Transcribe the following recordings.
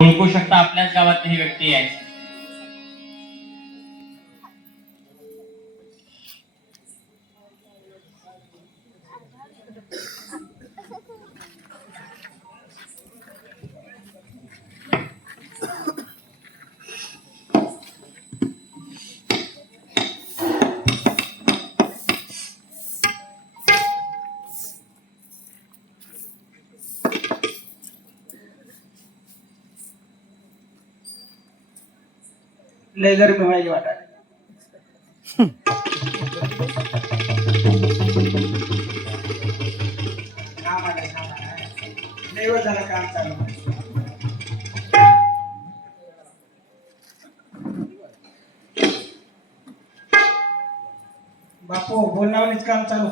ओळखू शकता आपल्याच गावात ही व्यक्ती आहे. लय गरमी व्हायची वाटायला. कामाला, लय वेळ झाला काम चालू बापू बोलण्यावरच काम चालू.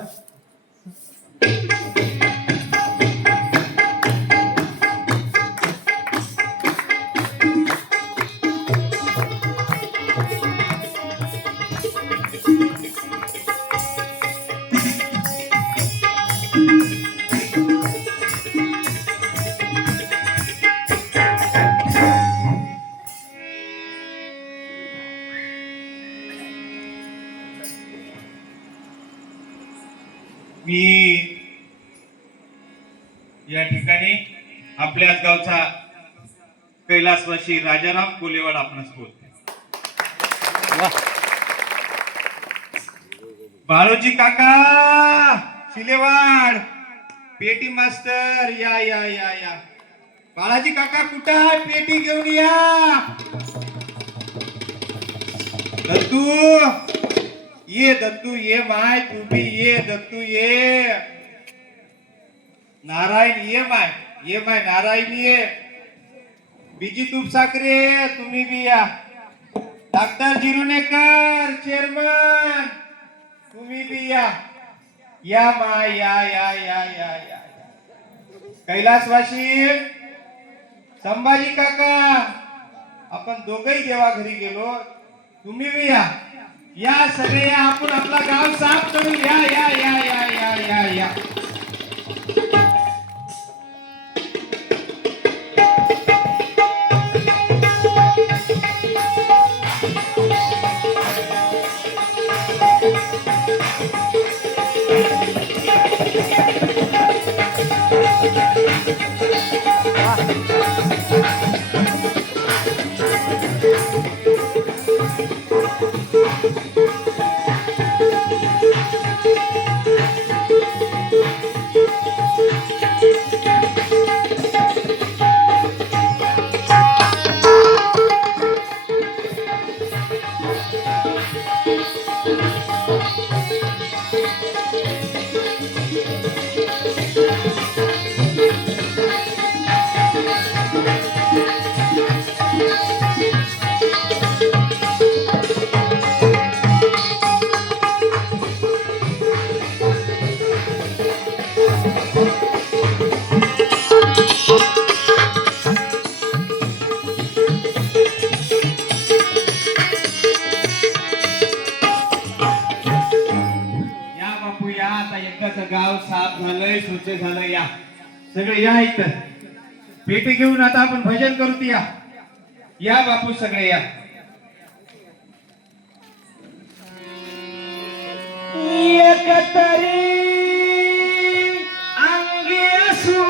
मी या ठिकाणी आपल्याच गावचा कैलासवासी राजाराम कोलेवाड आपणास बोलते बाळोजी काका शिलेवाड. पेटी मास्टर या या या या. बाळाजी काका कुठं आहे? पेटी घेऊन या. दत्तू. ये दत्तू ये माय तू बी ये दत्तू ये. नारायण ये माय ये माय नारायण ये. बीजी तूप साखरे तुम्ही बी या. डॉक्टर जिरुनेकर चेअरमन तुम्ही बी या. या माय या या या या या. कैलासवासी संभाजी काका आपण दोघही देवा घरी गेलो तुम्ही बी या. या सगळे आपण आपला गाव साफ करू या या या या या या या. एकदाच गाव साफ झालंय स्वच्छ झालं या. सगळे या इथं. पेटी घेऊन आता आपण भजन करू या. या बापू सगळे या. अंगी असू